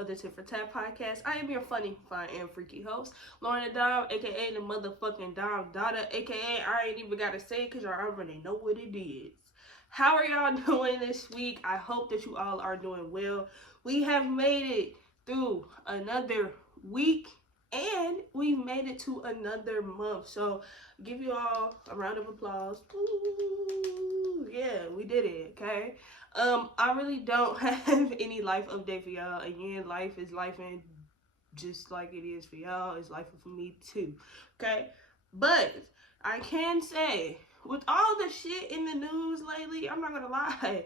of the TFT podcast. I am your funny, fun, and freaky host, Lauryn.thedomme, aka the motherfucking Dom Dada, aka I ain't even gotta say it because y'all already know what it is. How are y'all doing this week? I hope that you all are doing well. We have made it through another week and we made it to another month. So give you all a round of applause. Ooh, yeah, we did it, okay? I really don't have any life update for y'all. Again, life is life, and just like it is for y'all, it's life for me too, okay? But I can say, with all the shit in the news lately, I'm not gonna lie,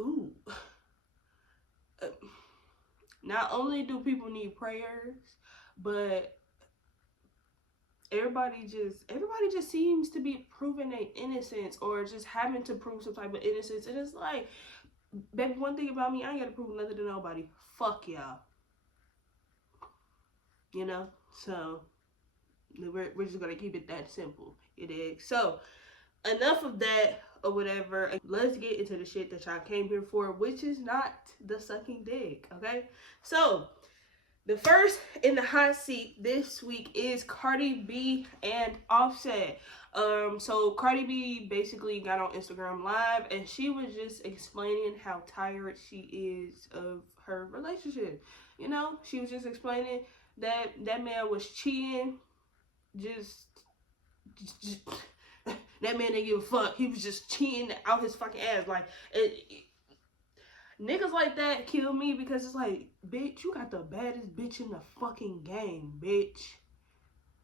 ooh, not only do people need prayers, but everybody just seems to be proving their innocence, or just having to prove some type of innocence. And it's like, baby, one thing about me, I ain't gotta prove nothing to nobody. Fuck y'all. You know? So we're just gonna keep it that simple. It is. So enough of that or whatever. Let's get into the shit that y'all came here for, which is not the sucking dick. Okay? So the first in the hot seat this week is Cardi B and Offset. So Cardi B basically got on Instagram Live and she was just explaining how tired she is of her relationship. You know, she was just explaining that that man was cheating. Just that man didn't give a fuck. He was just cheating out his fucking ass. Like, niggas like that kill me, because it's like, bitch, you got the baddest bitch in the fucking game, bitch.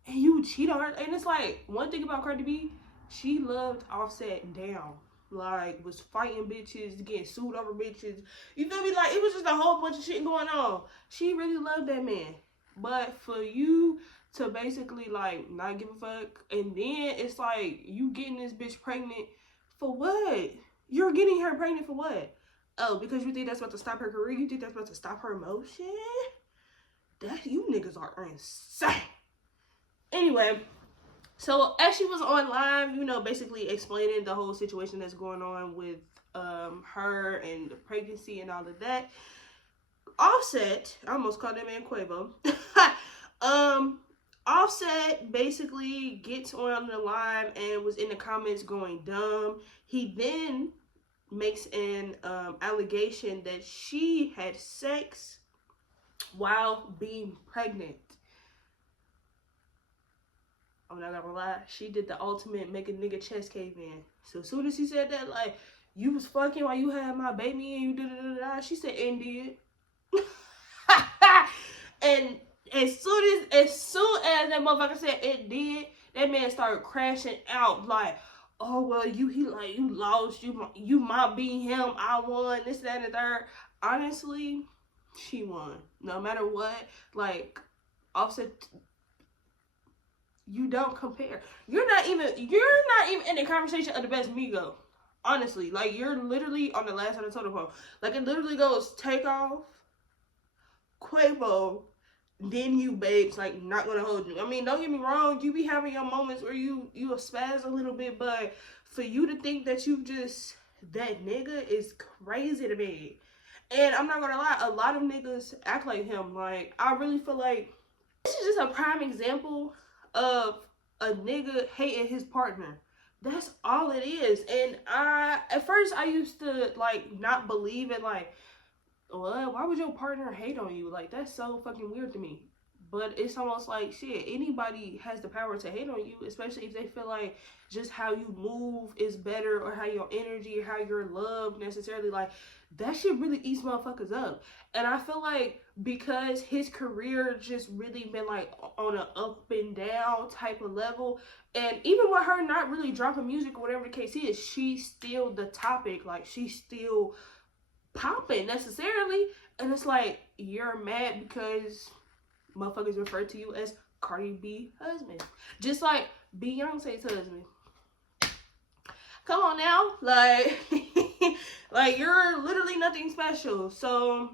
And you cheat on her. And it's like, one thing about Cardi B, she loved Offset down. Like, was fighting bitches, getting sued over bitches. You feel me? Like, it was just a whole bunch of shit going on. She really loved that man. But for you to basically, like, not give a fuck, and then it's like, you getting this bitch pregnant for what? You're getting her pregnant for what? Oh, because you think that's about to stop her career? You think that's about to stop her emotion? That, you niggas are insane. Anyway, so as she was on live, you know, basically explaining the whole situation that's going on with her and the pregnancy and all of that, Offset, I almost called that man Quavo. Offset basically gets on the live and was in the comments going dumb. He then makes an allegation that she had sex while being pregnant. I'm not gonna lie, she did the ultimate make a nigga chest cave in. So as soon as he said that, like, you was fucking while you had my baby and you da-da-da-da, she said, and did. And as soon as that motherfucker said it did, that man started crashing out like, oh well, you lost, you might be him, I won, this, that, and the third. Honestly, she won. No matter what, like, Offset, you don't compare. You're not even in the conversation of the best Migo. Honestly, like, you're literally on the last of the totem pole. Like, it literally goes Takeoff, Quavo, then you, babes, like, not gonna hold you. I mean, don't get me wrong, you be having your moments where you spaz a little bit, but for you to think that you just that nigga is crazy to me. And I'm not gonna lie, a lot of niggas act like him. Like, I really feel like this is just a prime example of a nigga hating his partner. That's all it is. And at first I used to, like, not believe it, like, what? Why would your partner hate on you? Like, that's so fucking weird to me. But it's almost like, shit, anybody has the power to hate on you, especially if they feel like just how you move is better, or how your energy, or how you're loved necessarily. Like, that shit really eats motherfuckers up. And I feel like because his career just really been, like, on an up and down type of level, and even with her not really dropping music or whatever the case is, she's still the topic. Like, she's still popping necessarily. And it's like, you're mad because motherfuckers refer to you as Cardi B husband, just like Beyonce's husband. Come on now, like like, you're literally nothing special. So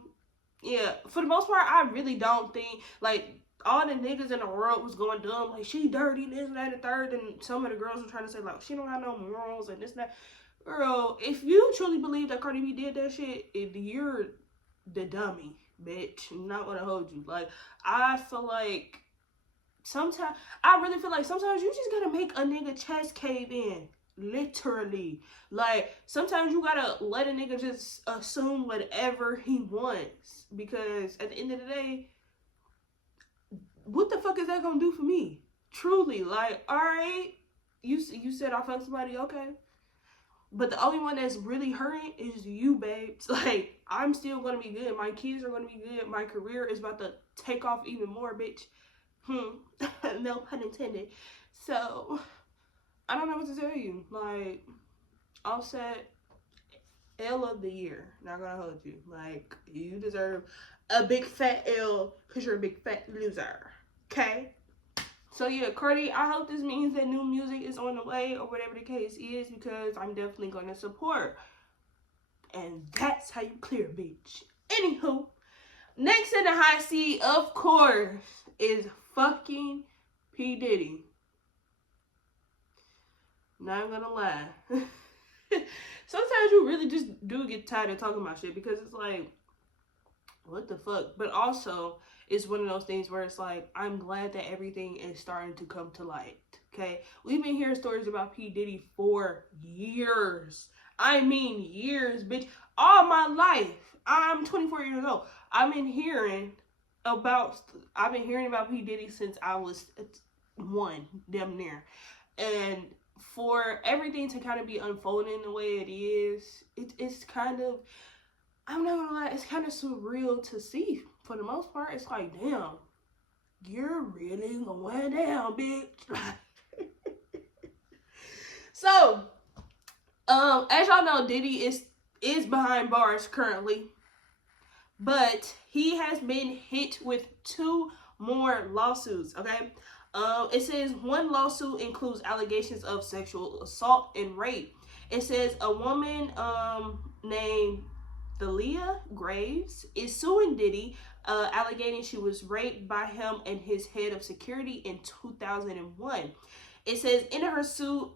yeah, for the most part, I really don't think, like, all the niggas in the world was going dumb, like, she dirty, this, that, and third, and some of the girls were trying to say, like, she don't have no morals and this and that. Girl, if you truly believe that Cardi B did that shit, you're the dummy. bitch. I'm not gonna hold you. Like, I feel like sometimes, I really feel like sometimes you just gotta make a nigga chest cave in. Literally. Like, sometimes you gotta let a nigga just assume whatever he wants. Because at the end of the day, what the fuck is that gonna do for me? Truly. Like, alright, you said I fucked somebody, okay. But the only one that's really hurting is you, babes. Like, I'm still gonna be good. My kids are gonna be good. My career is about to take off even more, bitch. No pun intended. So, I don't know what to tell you. Like, Offset, L of the year. Not gonna hold you. Like, you deserve a big fat L because you're a big fat loser. Okay? So yeah, Cardi, I hope this means that new music is on the way or whatever the case is, because I'm definitely going to support. And that's how you clear, bitch. Anywho, next in the hot seat, of course, is fucking P Diddy. Not gonna lie. Sometimes you really just do get tired of talking about shit, because it's like, what the fuck? But also, it's one of those things where it's like, I'm glad that everything is starting to come to light. Okay, we've been hearing stories about P Diddy for years. I mean years, bitch. All my life. I'm 24 years old. I've been hearing about P Diddy since I was one, damn near. And for everything to kind of be unfolding the way it is, it's kind of, I'm not gonna lie, it's kind of surreal to see. For the most part, it's like, damn, you're really going down, bitch. So, as y'all know, Diddy is behind bars currently, but he has been hit with 2 more lawsuits. Okay, it says one lawsuit includes allegations of sexual assault and rape. It says a woman named Thalia Graves is suing Diddy, alleging she was raped by him and his head of security in 2001. It says in her suit,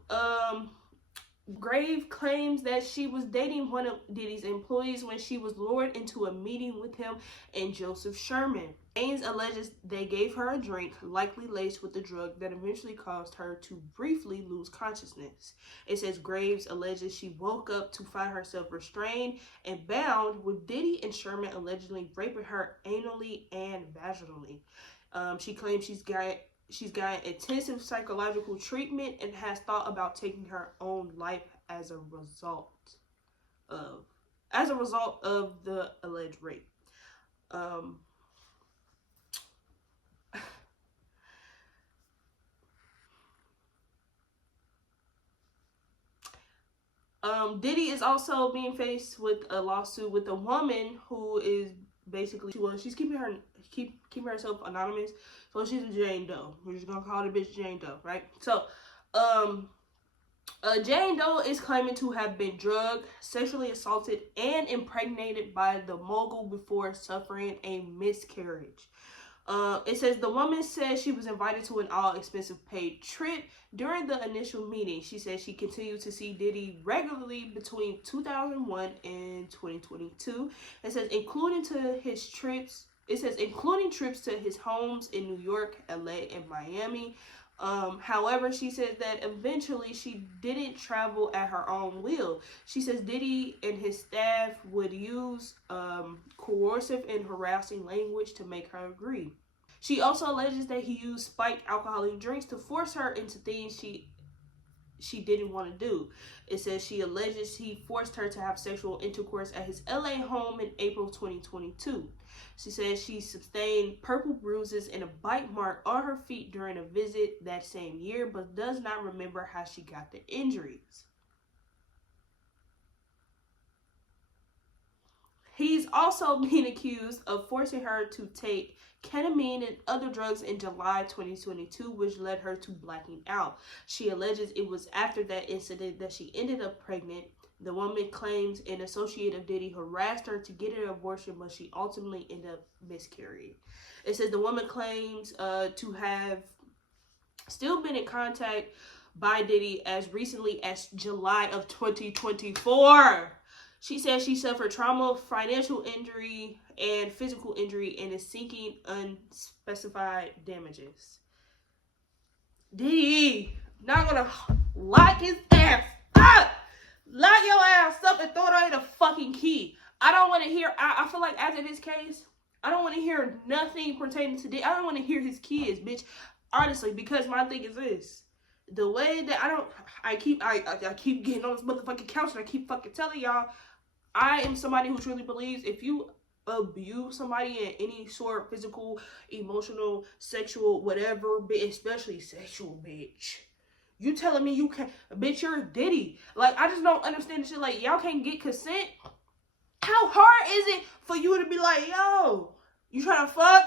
Grave claims that she was dating one of Diddy's employees when she was lured into a meeting with him and Joseph Sherman. Ains alleges they gave her a drink, likely laced with the drug that eventually caused her to briefly lose consciousness. It says Graves alleges she woke up to find herself restrained and bound, with Diddy and Sherman allegedly raping her anally and vaginally. She claims she's got intensive psychological treatment and has thought about taking her own life as a result of the alleged rape. Diddy is also being faced with a lawsuit with a woman who is basically, she's keeping herself anonymous, so she's a Jane Doe. We're just gonna call the bitch Jane Doe, right? So, Jane Doe is claiming to have been drugged, sexually assaulted, and impregnated by the mogul before suffering a miscarriage. It says the woman says she was invited to an all-expensive paid trip. During the initial meeting, she said she continued to see Diddy regularly between 2001 and 2022. It says including trips to his homes in New York, LA, and Miami. However, she says that eventually she didn't travel at her own will. She says Diddy and his staff would use coercive and harassing language to make her agree. She also alleges that he used spiked alcoholic drinks to force her into things she didn't want to do. It says she alleges he forced her to have sexual intercourse at his LA home in April 2022. She says she sustained purple bruises and a bite mark on her feet during a visit that same year, but does not remember how she got the injuries. He's also being accused of forcing her to take ketamine and other drugs in July 2022, which led her to blacking out. She alleges it was after that incident that she ended up pregnant. The woman claims an associate of Diddy harassed her to get an abortion, but she ultimately ended up miscarrying. It says the woman claims to have still been in contact by Diddy as recently as July of 2024. She said she suffered trauma, financial injury, and physical injury and is seeking unspecified damages. Diddy, not gonna lock his ass up. Lock your ass up and throw away the fucking key. I don't want to hear, I feel like after this case, I don't want to hear nothing pertaining to Diddy. I don't want to hear his kids, bitch. Honestly, because my thing is this. The way that I keep getting on this motherfucking couch and I keep fucking telling y'all, I am somebody who truly believes if you abuse somebody in any sort of physical, emotional, sexual, whatever, especially sexual, bitch. You telling me you can't, bitch, you're a Diddy. Like, I just don't understand this shit. Like, y'all can't get consent. How hard is it for you to be like, yo, you trying to fuck?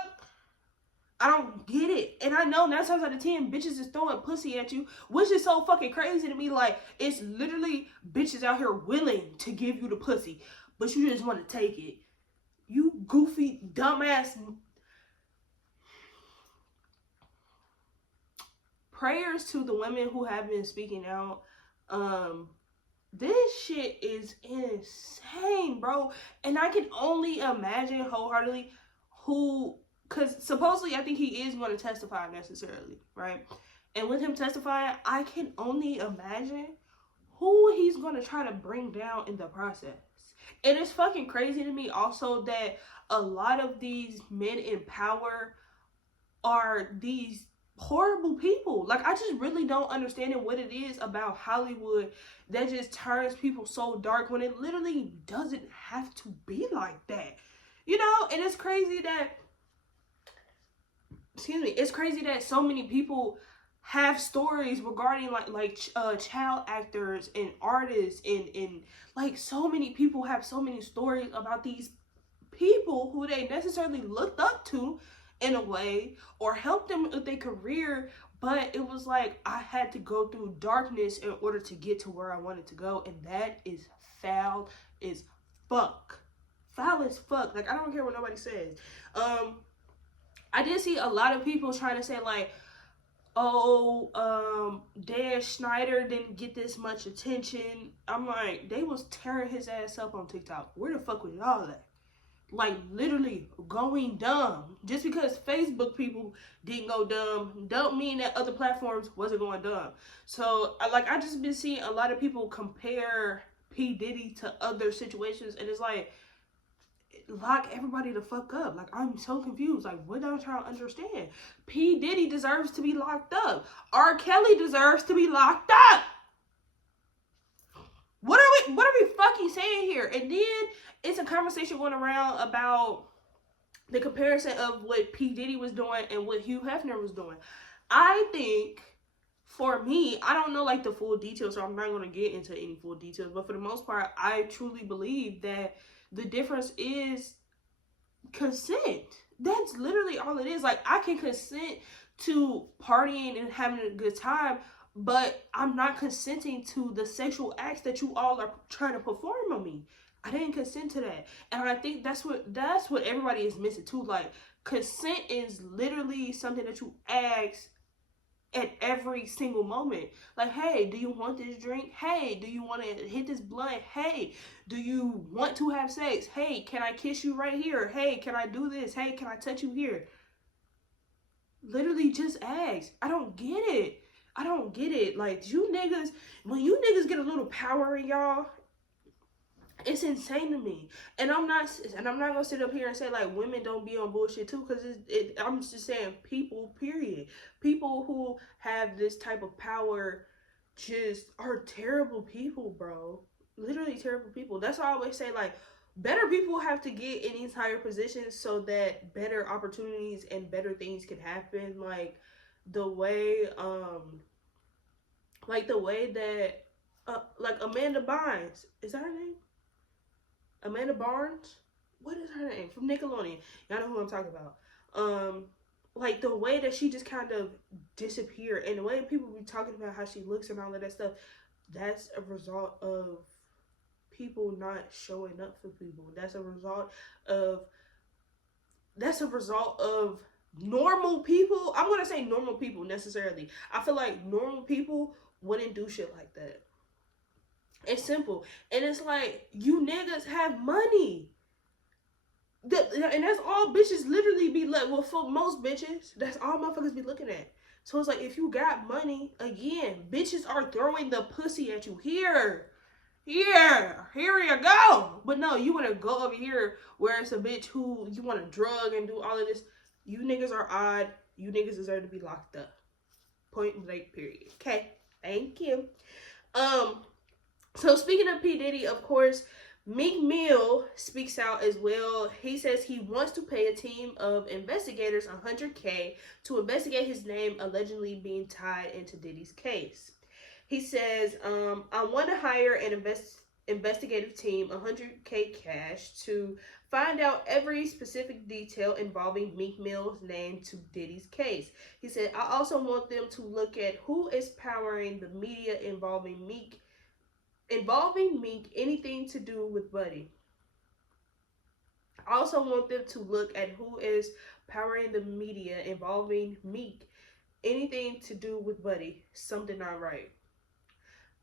I don't get it. And I know 9 times out of 10, bitches is throwing pussy at you, which is so fucking crazy to me. Like, it's literally bitches out here willing to give you the pussy, but you just want to take it. You goofy, dumbass. Prayers to the women who have been speaking out. This shit is insane, bro. And I can only imagine wholeheartedly who... Because supposedly, I think he is going to testify necessarily, right? And with him testifying, I can only imagine who he's going to try to bring down in the process. And it's fucking crazy to me also that a lot of these men in power are these horrible people. Like, I just really don't understand what it is about Hollywood that just turns people so dark when it literally doesn't have to be like that. You know? And it's crazy that... it's crazy that so many people have stories regarding child actors and artists and like so many people have so many stories about these people who they necessarily looked up to in a way or helped them with their career, but it was like I had to go through darkness in order to get to where I wanted to go, and that is foul as fuck. Foul as fuck. Like, I don't care what nobody says. I did see a lot of people trying to say like, oh, Dan Schneider didn't get this much attention. I'm like, they was tearing his ass up on TikTok. Where the fuck was y'all at? Like, literally going dumb. Just because Facebook people didn't go dumb don't mean that other platforms wasn't going dumb. So, I just been seeing a lot of people compare P Diddy to other situations, and it's like, lock everybody the fuck up. Like, I'm so confused. Like, what don't y'all understand? P Diddy deserves to be locked up. R. Kelly deserves to be locked up. What are we fucking saying here? And then it's a conversation going around about the comparison of what P Diddy was doing and what Hugh Hefner was doing. I think, for me, I don't know like the full details, so I'm not going to get into any full details, but for the most part, I truly believe that the difference is consent. That's literally all it is. Like, I can consent to partying and having a good time, but I'm not consenting to the sexual acts that you all are trying to perform on me. I didn't consent to that. And I think that's what everybody is missing too. Like, consent is literally something that you ask at every single moment. Like, hey, do you want this drink? Hey, do you want to hit this blunt? Hey, do you want to have sex? Hey, can I kiss you right here? Hey, can I do this? Hey, can I touch you here? Literally just ask. I don't get it. I don't get it. Like, you niggas, when you niggas get a little power in y'all, it's insane to me. And I'm not gonna sit up here and say like women don't be on bullshit too, because I'm just saying people, period. People who have this type of power just are terrible people, bro. Literally terrible people. That's why I always say like better people have to get in these higher positions so that better opportunities and better things can happen. Like the way that like Amanda Bynes, is that her name? Amanda Barnes? What is her name? From Nickelodeon. Y'all know who I'm talking about. Like the way that she just kind of disappeared, and the way people be talking about how she looks and all of that stuff, that's a result of people not showing up for people. That's a result of normal people. I'm gonna say normal people necessarily. I feel like normal people wouldn't do shit like that. It's simple. And it's like, you niggas have money. And that's all bitches literally be like, well, for most bitches, that's all motherfuckers be looking at. So it's like, if you got money, again, bitches are throwing the pussy at you. Here you go. But no, you want to go over here where it's a bitch who you want to drug and do all of this. You niggas are odd. You niggas deserve to be locked up. Point blank, period. Okay, thank you. So speaking of P Diddy, of course, Meek Mill speaks out as well. He says he wants to pay a team of investigators $100K to investigate his name allegedly being tied into Diddy's case. He says, I want to hire an investigative team, $100K cash, to find out every specific detail involving Meek Mill's name to Diddy's case. He said, I also want them to look at who is powering the media involving Meek, anything to do with Buddy. I also want them to look at who is powering the media involving Meek, anything to do with Buddy. Something not right.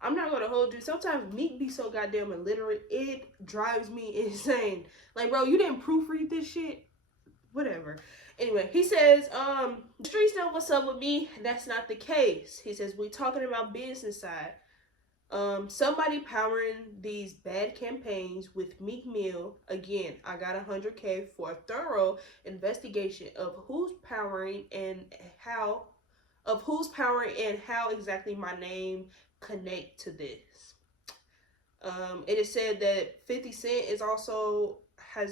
I'm not gonna hold you. Sometimes Meek be so goddamn illiterate, it drives me insane. Like, bro, you didn't proofread this shit? Whatever. Anyway, he says, the streets know what's up with me. That's not the case. He says, we talking about business side. Somebody powering these bad campaigns with Meek Mill. Again, I got $100K for a thorough investigation of who's powering and how exactly my name connect to this. It is said that 50 Cent has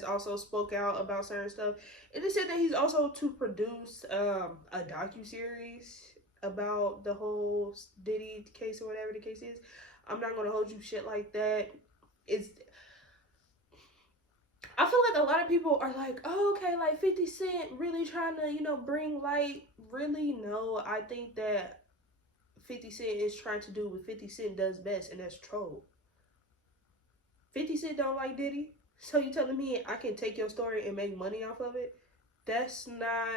also spoke out about certain stuff. It is said that he's also to produce a docuseries about the whole Diddy case or whatever the case is. I'm not gonna hold you, shit like that. I feel like a lot of people are like, oh, okay, like 50 Cent really trying to, bring light. Really, no. I think that 50 Cent is trying to do what 50 Cent does best, and that's troll. 50 Cent don't like Diddy, so you telling me I can take your story and make money off of it? That's not,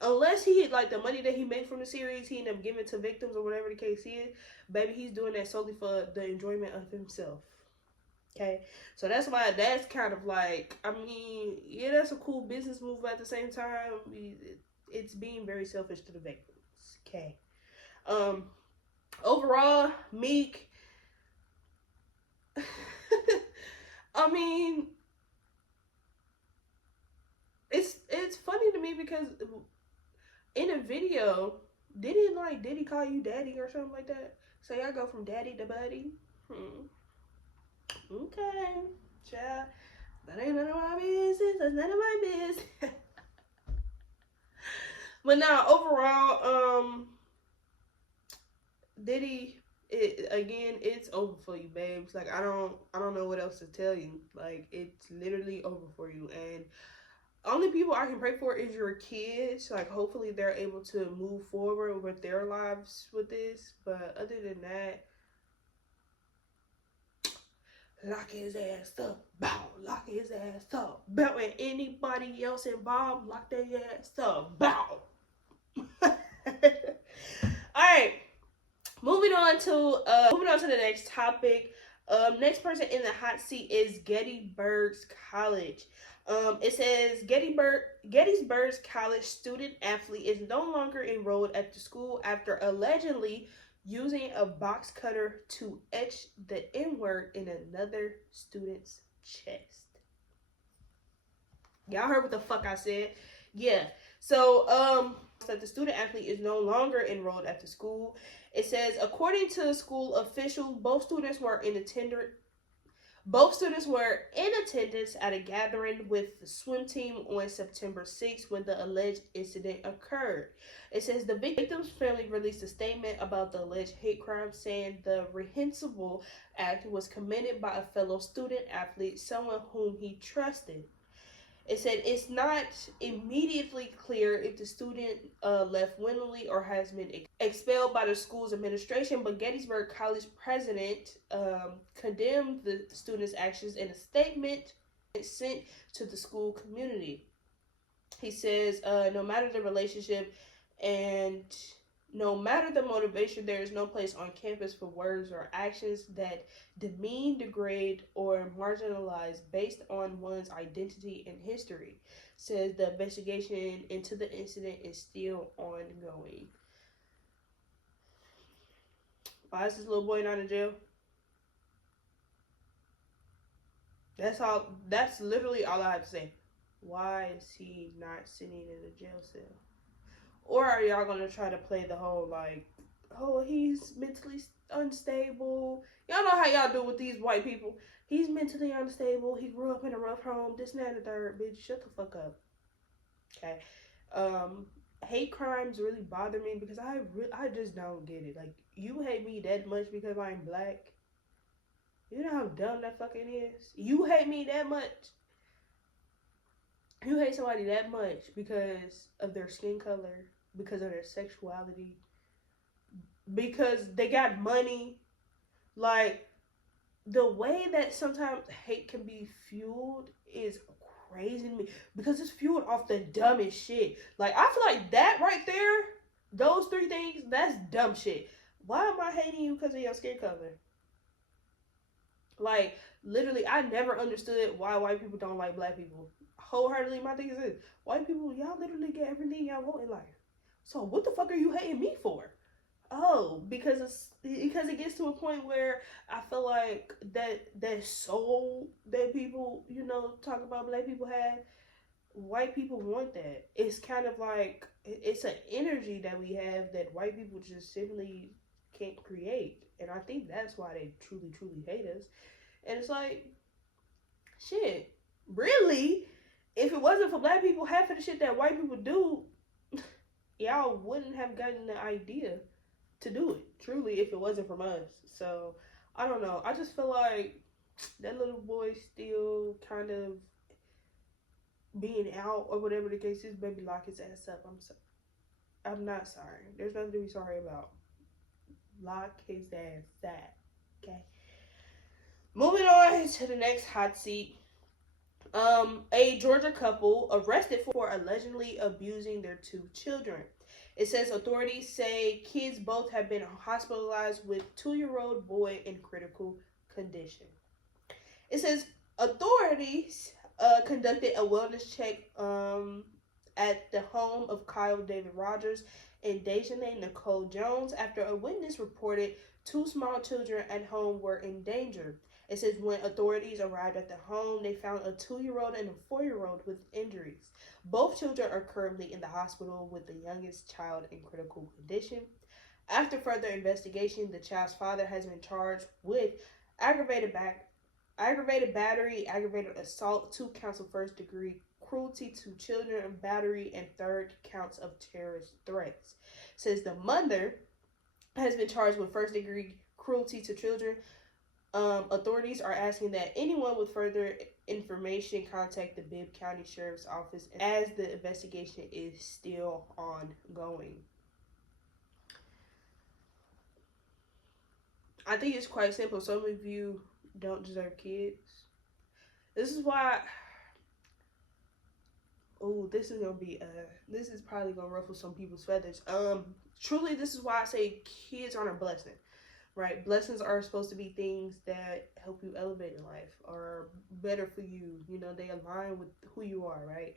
unless he, like, the money that he made from the series, he ended up giving to victims or whatever the case is. Baby, he's doing that solely for the enjoyment of himself. Okay, so that's why that's kind of like, I mean, yeah, that's a cool business move, but at the same time, it's being very selfish to the victims. Okay. Overall, Meek, I mean, it's funny to me because in a video, did he call you daddy or something like that? So y'all go from daddy to buddy? Okay, child. That ain't none of my business. That's none of my business. But now, overall, Diddy, it's over for you, babes. Like, I don't know what else to tell you. Like, it's literally over for you. And only people I can pray for is your kids. Like, hopefully they're able to move forward with their lives with this. But other than that, lock his ass up, bow. Lock his ass up, bow. And anybody else involved, lock their ass up, bow. Alright. Moving on to the next topic. Next person in the hot seat is Gettysburg's College. It says Gettysburg's College student athlete is no longer enrolled at the school after allegedly using a box cutter to etch the N-word in another student's chest. Y'all heard what the fuck I said? Yeah. So, that the student athlete is no longer enrolled at the school. It says, according to school officials, both students were in attendance at a gathering with the swim team on September 6th when the alleged incident occurred. It says the victim's family released a statement about the alleged hate crime, saying the reprehensible act was committed by a fellow student athlete, someone whom he trusted. It said it's not immediately clear if the student left willingly or has been expelled by the school's administration, but Gettysburg College president condemned the student's actions in a statement sent to the school community. He says, no matter the relationship and No matter the motivation, there is no place on campus for words or actions that demean, degrade, or marginalize based on one's identity and history. Says the investigation into the incident is still ongoing. Why is this little boy not in jail? That's all. That's literally all I have to say. Why is he not sitting in a jail cell? Or are y'all gonna try to play the whole like, oh, he's mentally unstable? Y'all know how y'all do with these white people. He's mentally unstable. He grew up in a rough home. This, and that, and the third. Bitch, shut the fuck up. Okay. Um, hate crimes really bother me because I just don't get it. Like, you hate me that much because I'm black. You know how dumb that fucking is? You hate me that much. You hate somebody that much because of their skin color, because of their sexuality, because they got money. Like, the way that sometimes hate can be fueled is crazy to me because it's fueled off the dumbest shit. Like, I feel like that right there, those three things, that's dumb shit. Why am I hating you because of your skin color? Like, literally, I never understood why white people don't like black people. Wholeheartedly, my thing is this: white people, y'all literally get everything y'all want in life. So what the fuck are you hating me for? Oh, because it gets to a point where I feel like that soul that people, talk about black people have, white people want that. It's kind of like it's an energy that we have that white people just simply can't create. And I think that's why they truly, truly hate us. And it's like, shit, really? If it wasn't for black people, half of the shit that white people do, y'all wouldn't have gotten the idea to do it, truly, if it wasn't from us. So, I don't know. I just feel like that little boy still kind of being out or whatever the case is, baby, lock his ass up. I'm not sorry. There's nothing to be sorry about. Lock his ass up. Okay. Moving on to the next hot seat. A Georgia couple arrested for allegedly abusing their two children. It says authorities say kids both have been hospitalized with 2-year-old boy in critical condition. It says authorities conducted a wellness check at the home of Kyle David Rogers and Dejanae Nicole Jones after a witness reported 2 small children at home were in danger. It says when authorities arrived at the home, they found a 2-year-old and a 4-year-old with injuries. Both children are currently in the hospital with the youngest child in critical condition. After further investigation, the child's father has been charged with aggravated battery, aggravated assault, 2 counts of first-degree cruelty to children, battery, and 3 counts of terrorist threats. It says the mother has been charged with first-degree cruelty to children. Authorities are asking that anyone with further information contact the Bibb County Sheriff's Office as the investigation is still ongoing. I think it's quite simple. Some of you don't deserve kids. This is why. Oh, this is probably gonna ruffle some people's feathers. Truly, this is why I say kids aren't a blessing. Right? Blessings are supposed to be things that help you elevate in life or better for you. They align with who you are, right?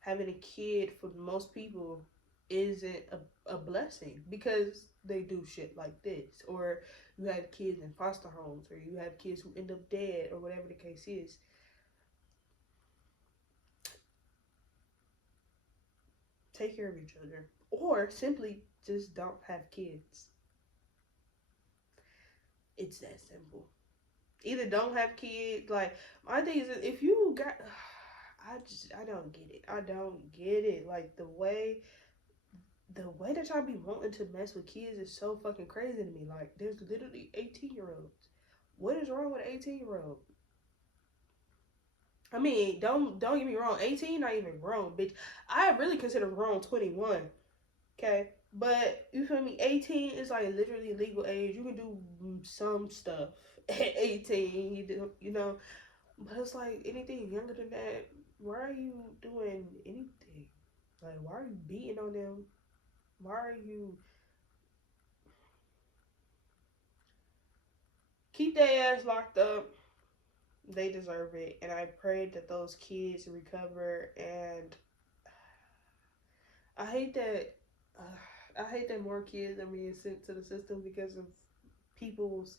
Having a kid for most people isn't a blessing because they do shit like this. Or you have kids in foster homes, or you have kids who end up dead, or whatever the case is. Take care of your children. Or simply just don't have kids. It's that simple. Either don't have kids. Like, my thing is, if you got, I don't get it. I don't get it. Like, the way that y'all be wanting to mess with kids is so fucking crazy to me. Like, there's literally 18-year-olds. What is wrong with an 18-year-old? I mean, don't get me wrong. 18 not even grown, bitch. I really consider grown 21. Okay? But, you feel me? 18 is like literally legal age. You can do some stuff at 18, But it's like anything younger than that, why are you doing anything? Like, why are you beating on them? Why are you Keep their ass locked up. They deserve it. And I pray that those kids recover. And I hate that. I hate that more kids are being sent to the system because of people's.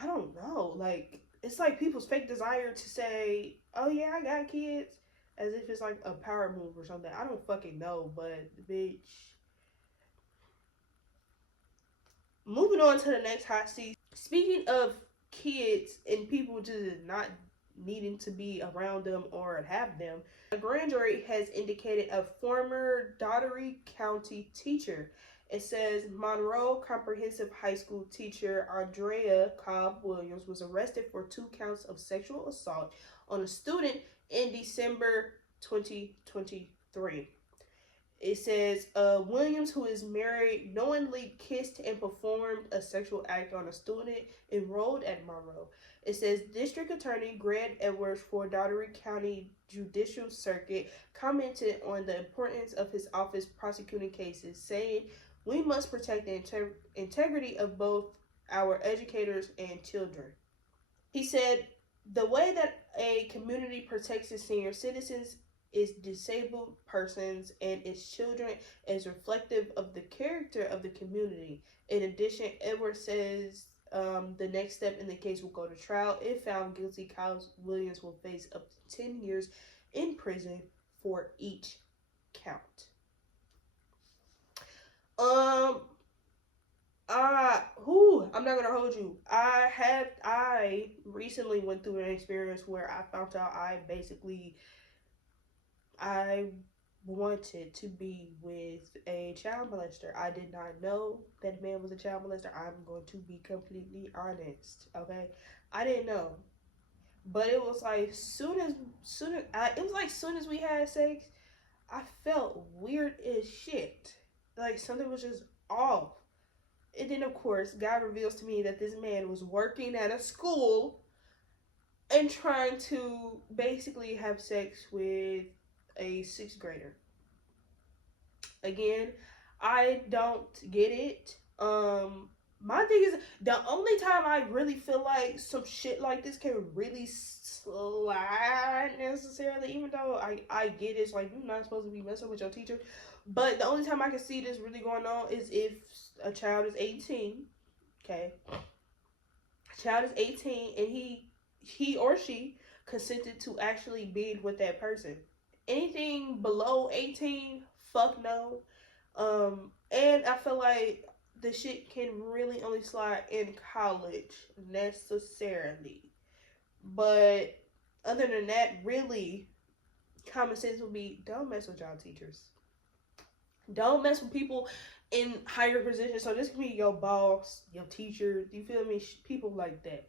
I don't know. Like, it's like people's fake desire to say, "Oh yeah, I got kids," as if it's like a power move or something. I don't fucking know, but bitch. Moving on to the next hot seat. Speaking of kids and people just not needing to be around them or have them, a grand jury has indicated a former Daugherty County teacher. It says Monroe Comprehensive High School teacher Andrea Cobb Williams was arrested for 2 counts of sexual assault on a student in December 2023. It says Williams, who is married, knowingly kissed and performed a sexual act on a student enrolled at Monroe. It says District Attorney Greg Edwards for Daugherty County Judicial Circuit commented on the importance of his office prosecuting cases, saying, "We must protect the integrity of both our educators and children." He said, "The way that a community protects its senior citizens, its disabled persons, and its children is reflective of the character of the community." In addition, Edwards says the next step in the case will go to trial. If found guilty, Kyle Williams will face up to 10 years in prison for each count. I'm not gonna hold you. I recently went through an experience where I found out I wanted to be with a child molester. I did not know that man was a child molester. I'm going to be completely honest, okay? I didn't know. But it was like soon as we had sex, I felt weird as shit. Like something was just off. And then of course, God reveals to me that this man was working at a school and trying to basically have sex with a 6th grader. Again, I don't get it. My thing is, the only time I really feel like some shit like this can really slide necessarily, even though I get it's like you're not supposed to be messing with your teacher, but the only time I can see this really going on is if a child is 18, okay? A child is 18 and he or she consented to actually being with that person. Anything below 18, fuck no. And I feel like the shit can really only slide in college necessarily. But other than that, really, common sense would be don't mess with y'all teachers. Don't mess with people in higher positions. So this can be your boss, your teacher, you feel me? People like that.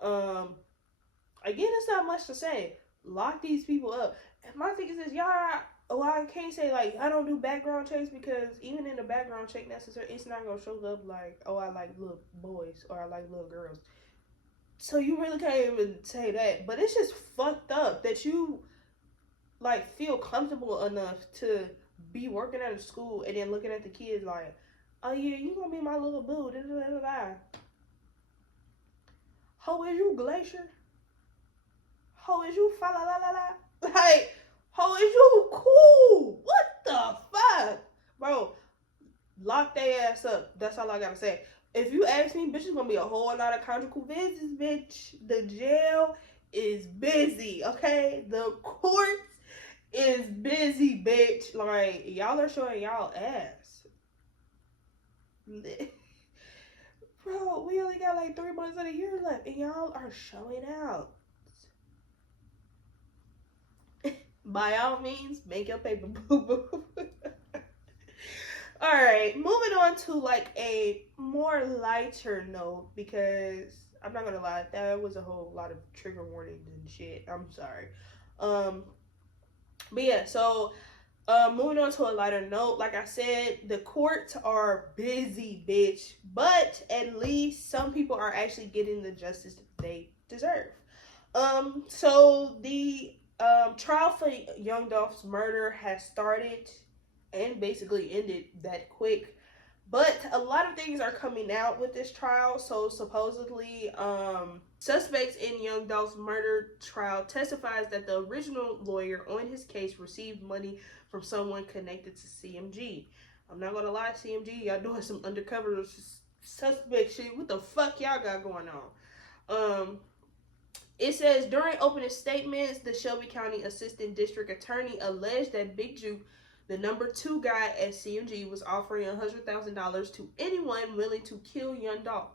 Again, it's not much to say. Lock these people up. And my thing is this, y'all, I can't say like I don't do background checks because even in the background check necessary, it's not gonna show up like, oh, I like little boys or I like little girls. So you really can't even say that. But it's just fucked up that you like feel comfortable enough to be working at a school and then looking at the kids like, oh yeah, you gonna be my little boo. Da, da, da, da. How is you, Glacier? How is you, fa la la la la? Like, how is you cool? What the fuck? Bro, lock their ass up. That's all I gotta say. If you ask me, bitch, it's gonna be a whole lot of conjugal visits, bitch. The jail is busy, okay? The courts is busy, bitch. Like, y'all are showing y'all ass. Bro, we only got like 3 months of the year left, and y'all are showing out. By all means, make your paper, boo-boo. Alright, moving on to like a more lighter note, because I'm not gonna lie, that was a whole lot of trigger warnings and shit. I'm sorry. But yeah, so moving on to a lighter note, like I said, the courts are busy, bitch. But at least some people are actually getting the justice they deserve. So the trial for young Dolph's murder has started and basically ended that quick. But a lot of things are coming out with this trial. So supposedly, suspects in Young Dolph's murder trial testifies that the original lawyer on his case received money from someone connected to CMG. I'm not gonna lie, CMG, y'all doing some undercover suspect shit. What the fuck y'all got going on? It says, during opening statements, the Shelby County Assistant District Attorney alleged that Big Juke, the number 2 guy at CMG, was offering $100,000 to anyone willing to kill young Dolph.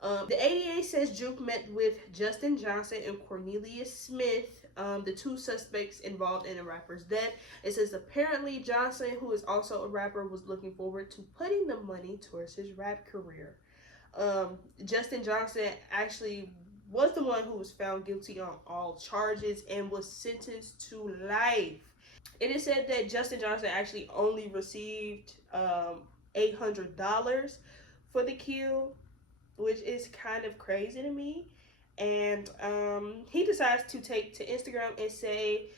The ADA says Juke met with Justin Johnson and Cornelius Smith, the 2 suspects involved in the rapper's death. It says apparently Johnson, who is also a rapper, was looking forward to putting the money towards his rap career. Justin Johnson actually was the one who was found guilty on all charges and was sentenced to life. It is said that Justin Johnson actually only received $800 for the kill, which is kind of crazy to me. And he decides to take to Instagram and say,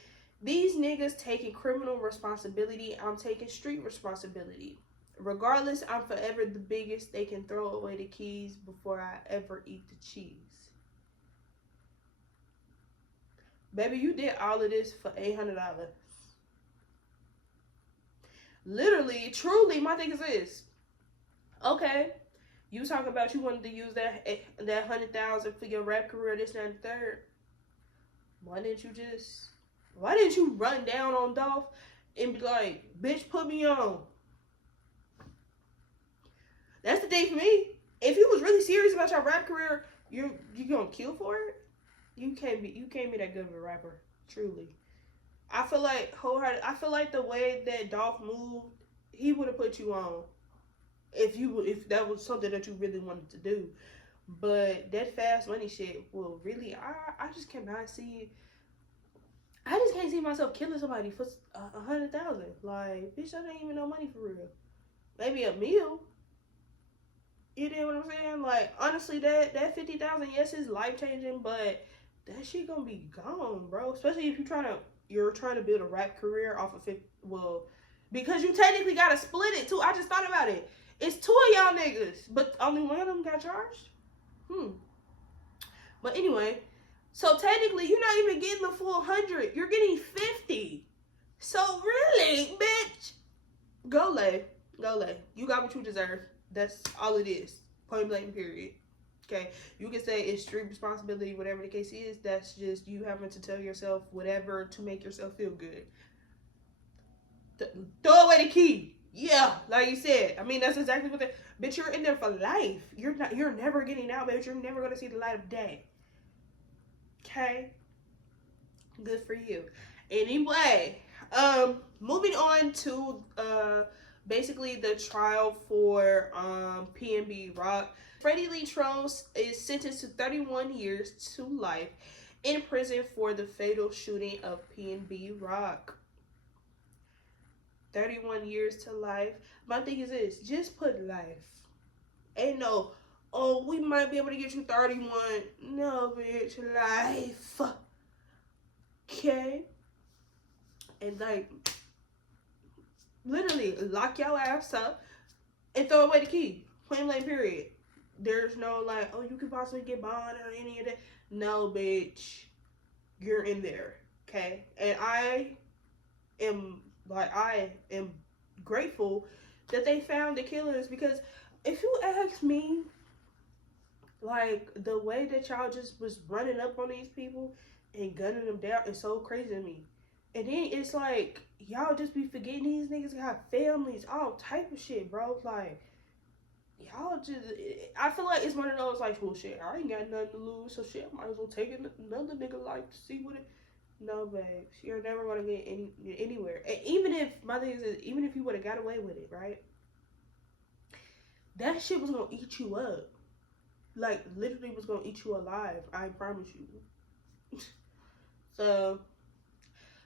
these niggas taking criminal responsibility, I'm taking street responsibility. Regardless, I'm forever the biggest. They can throw away the keys before I ever eat the cheese. Baby, you did all of this for $800. Literally, truly, my thing is this. Okay, you talking about you wanted to use that $100,000 for your rap career, this, and the third. Why didn't you run down on Dolph and be like, bitch, put me on? That's the thing for me. If you was really serious about your rap career, you gonna kill for it? You can't be that good of a rapper, truly. I feel like the way that Dolph moved, he would have put you on if that was something that you really wanted to do. But that fast money shit, well, really, I just cannot see. I just can't see myself killing somebody for $100,000. Like, bitch, that ain't even no money for real. Maybe a meal. You know what I'm saying? Like, honestly, that $50,000, yes, is life changing, but that shit gonna be gone, bro. Especially if you're trying to build a rap career off of it. Well, because you technically gotta split it too. I just thought about it. It's 2 of y'all niggas, but only one of them got charged. But anyway, so technically you're not even getting the full 100. You're getting 50. So really, bitch, go lay. You got what you deserve. That's all it is. Point blank, period. Okay, you can say it's street responsibility, whatever the case is. That's just you having to tell yourself whatever to make yourself feel good. Throw away the key. Yeah, like you said. I mean, that's exactly what bitch, you're in there for life. You're never getting out, bitch. You're never gonna see the light of day. Okay? Good for you. Anyway, moving on to basically the trial for PNB Rock. Freddie Lee Trones is sentenced to 31 years to life in prison for the fatal shooting of PNB Rock. 31 years to life. My thing is this, just put life. Ain't no, oh, we might be able to get you 31. No, bitch, life. Okay? And like, literally, lock your ass up and throw away the key. Plain blank, period. There's no like, oh, you could possibly get bond or any of that. No, bitch. You're in there. Okay? And I am grateful that they found the killers, because if you ask me, like, the way that y'all just was running up on these people and gunning them down is so crazy to me. And then it's like, y'all just be forgetting these niggas got families, all type of shit, bro. Like, y'all just, I feel like it's one of those, like, well, shit, I ain't got nothing to lose, so shit, I might as well take another nigga life to see what it. No, babe, you're never gonna get anywhere. And even if, my thing is, even if you would have got away with it, right? That shit was gonna eat you up. Like, literally was gonna eat you alive. I promise you. So,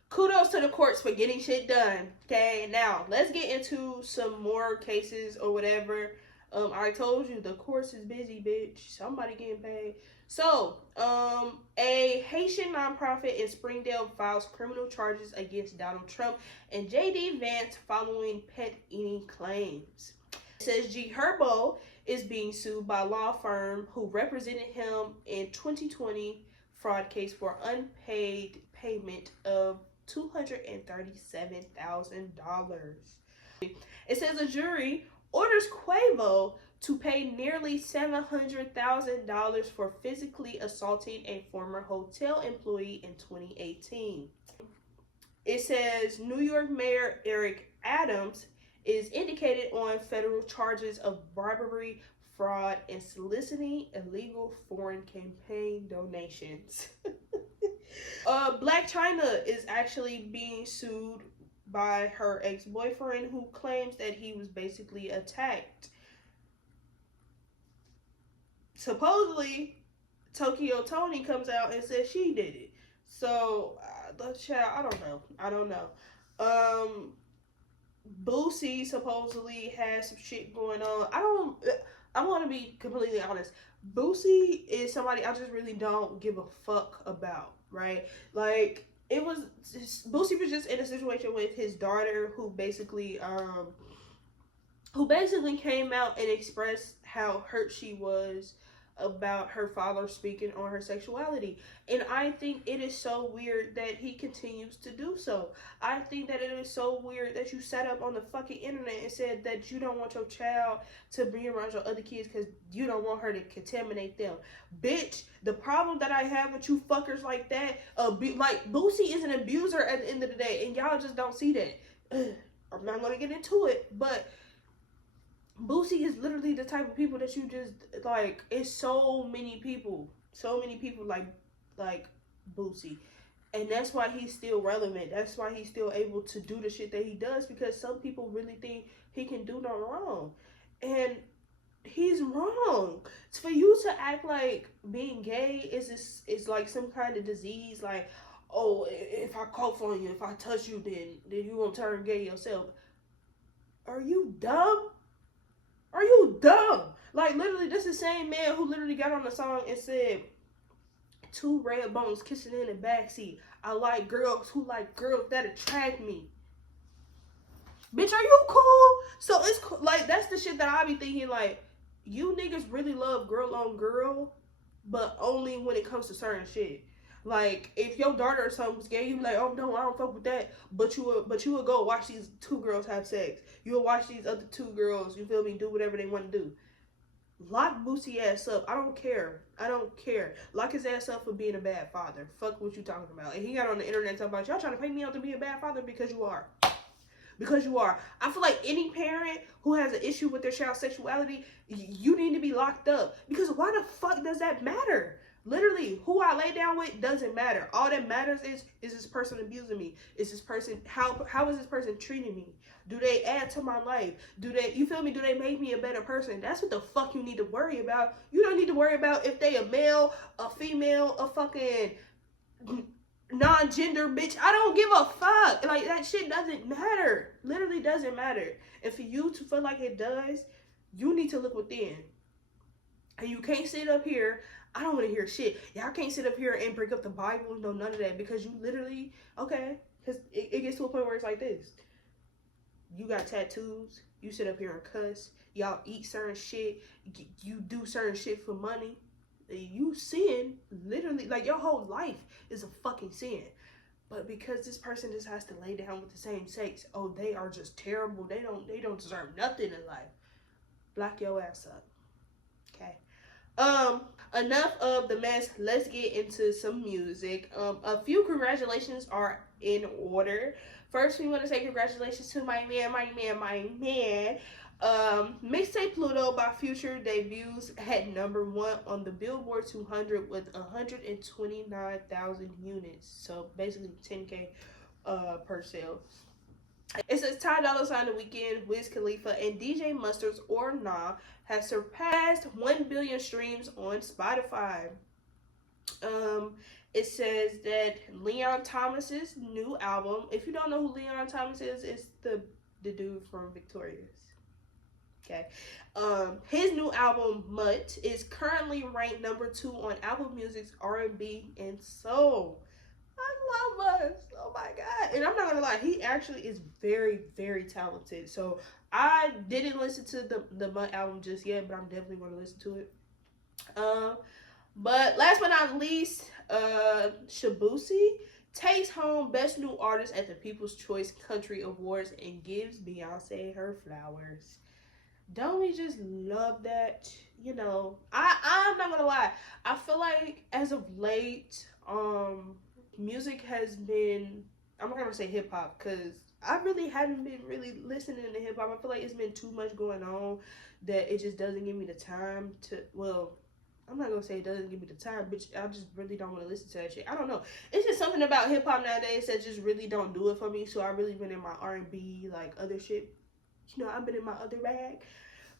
kudos to the courts for getting shit done. Okay, now let's get into some more cases or whatever. I told you the courts is busy, bitch. Somebody getting paid. So, a Haitian nonprofit in Springdale files criminal charges against Donald Trump and J.D. Vance following pet eating claims. Says G Herbo is being sued by a law firm who represented him in 2020 fraud case for unpaid payment of $237,000. It says a jury orders Quavo to pay nearly $700,000 for physically assaulting a former hotel employee in 2018. It says New York Mayor Eric Adams is indicated on federal charges of bribery, fraud, and soliciting illegal foreign campaign donations. Blac Chyna is actually being sued by her ex-boyfriend, who claims that he was basically attacked. Supposedly, Tokyo Toni comes out and says she did it. So, the child, I don't know. Boosie supposedly has some shit going on. I want to be completely honest. Boosie is somebody I just really don't give a fuck about, right? Like, Boosie was just in a situation with his daughter who basically came out and expressed how hurt she was about her father speaking on her sexuality. And I think it is so weird that he continues to do so. I think that it is so weird that you sat up on the fucking internet and said that you don't want your child to be around your other kids because you don't want her to contaminate them. Bitch, the problem that I have with you fuckers like that, like Boosie is an abuser at the end of the day, and y'all just don't see that. I'm not gonna get into it, but Boosie is literally the type of people that you just, like, it's so many people like Boosie. And that's why he's still relevant. That's why he's still able to do the shit that he does, because some people really think he can do no wrong. And he's wrong. It's for you to act like being gay is like some kind of disease, like, oh, if I cough on you, if I touch you, then you won't turn gay yourself. Are you dumb? Are you dumb? Like, literally, this is the same man who literally got on the song and said, two red bones kissing in the backseat. I like girls who like girls that attract me. Bitch, are you cool? So it's like, that's the shit that I be thinking, like, you niggas really love girl on girl, but only when it comes to certain shit. Like, if your daughter or something's gay, you be like, oh no, I don't fuck with that. But you would go watch these two girls have sex. You would watch these other two girls, you feel me, do whatever they want to do. Lock Boosie ass up. I don't care. Lock his ass up for being a bad father. Fuck what you talking about. And he got on the internet talking about, y'all trying to pay me out to be a bad father, because you are. Because you are. I feel like any parent who has an issue with their child's sexuality, you need to be locked up. Because why the fuck does that matter? Literally, who I lay down with doesn't matter. All that matters is this person abusing me? Is this person, how is this person treating me? Do they add to my life? Do they, you feel me? Do they make me a better person? That's what the fuck you need to worry about. You don't need to worry about if they a male, a female, a fucking non-gender bitch. I don't give a fuck. Like, that shit doesn't matter. Literally doesn't matter. And for you to feel like it does, you need to look within. And you can't sit up here. I don't want to hear shit. Y'all can't sit up here and bring up the Bible. No, none of that. Because you literally, okay, because it gets to a point where it's like this. You got tattoos. You sit up here and cuss. Y'all eat certain shit. You do certain shit for money. You sin, literally, like, your whole life is a fucking sin. But because this person just has to lay down with the same sex, oh, they are just terrible. They don't deserve nothing in life. Block your ass up. Okay. Enough of the mess. Let's get into some music. A few congratulations are in order. First, we want to say congratulations to my man. Mixtape Pluto by Future debuts at #1 on the Billboard 200 with 129,000 units. So basically 10K per sale. It says Ty Dolla $ign, The Weeknd, Wiz Khalifa, and DJ Mustard's Or Nah have surpassed 1 billion streams on Spotify. It says that Leon Thomas's new album, if you don't know who Leon Thomas is, it's the dude from Victorious. Okay. His new album, Mutt, is currently ranked #2 on Apple Music's R&B and Soul. I love us. Oh my God. And I'm not gonna lie, he actually is very, very talented. So I didn't listen to the Mutt album just yet, but I'm definitely going to listen to it. But last but not least, Shabusi takes home Best New Artist at the People's Choice Country Awards and gives Beyonce her flowers. Don't we just love that? You know, I'm not gonna lie. I feel like as of late, music has been, I'm not gonna say hip hop because I really haven't been really listening to hip hop. I feel like it's been too much going on that it just doesn't give me the time to, well, I'm not gonna say it doesn't give me the time, but I just really don't want to listen to that shit. I don't know. It's just something about hip hop nowadays that just really don't do it for me. So I really been in my R&B, like other shit. You know, I've been in my other bag.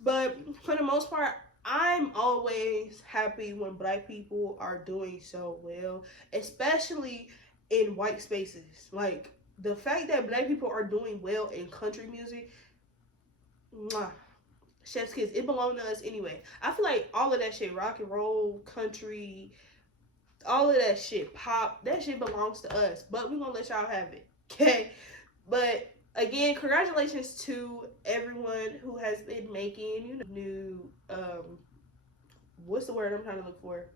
But for the most part, I'm always happy when Black people are doing so well, especially in white spaces. Like the fact that Black people are doing well in country music, mwah, chef's kiss. It belongs to us anyway. I feel like all of that shit, rock and roll, country, all of that shit, pop, that shit belongs to us. But we're gonna let y'all have it. Okay? But again, congratulations to everyone who has been making, you know, new what's the word I'm trying to look for?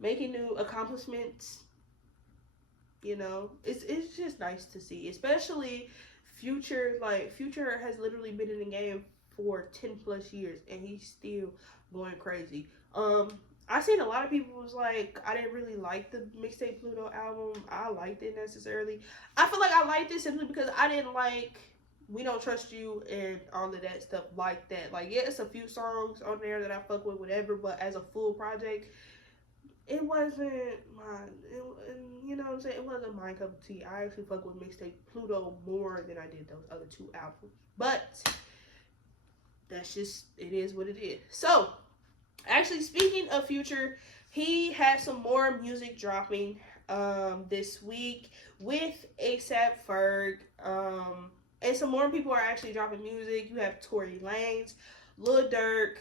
Making new accomplishments. You know, it's just nice to see, especially Future. Like Future has literally been in the game for 10 plus years and he's still going crazy. I seen a lot of people was like, I didn't really like the Mixtape Pluto album. I liked it necessarily. I feel like I liked it simply because I didn't like We Don't Trust You and all of that stuff like that. Like, yeah, it's a few songs on there that I fuck with, whatever, but as a full project, it wasn't mine. You know what I'm saying? It wasn't my cup of tea. I actually fuck with Mixtape Pluto more than I did those other two albums. But that's just, it is what it is. So, actually, speaking of Future, he had some more music dropping this week with ASAP Ferg. And some more people are actually dropping music. You have Tory Lanez, Lil Durk,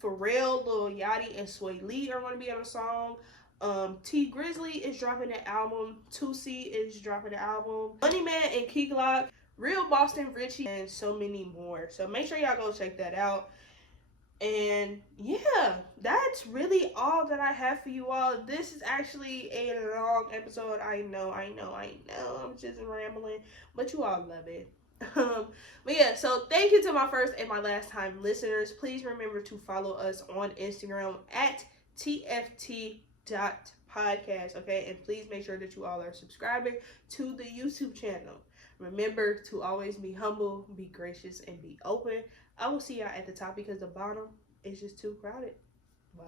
Pharrell, Lil Yachty, and Sway Lee are going to be on a song. T Grizzly is dropping an album. 2C is dropping an album. Money Man and Key Glock, Real Boston Richie, and so many more. So make sure y'all go check that out. And yeah, that's really all that I have for you all. This is actually a long episode. I know. I'm just rambling, but you all love it. But yeah, so thank you to my first and my last time listeners. Please remember to follow us on Instagram at TFT.podcast, okay? And please make sure that you all are subscribing to the YouTube channel. Remember to always be humble, be gracious, and be open. I will see y'all at the top because the bottom is just too crowded. Bye.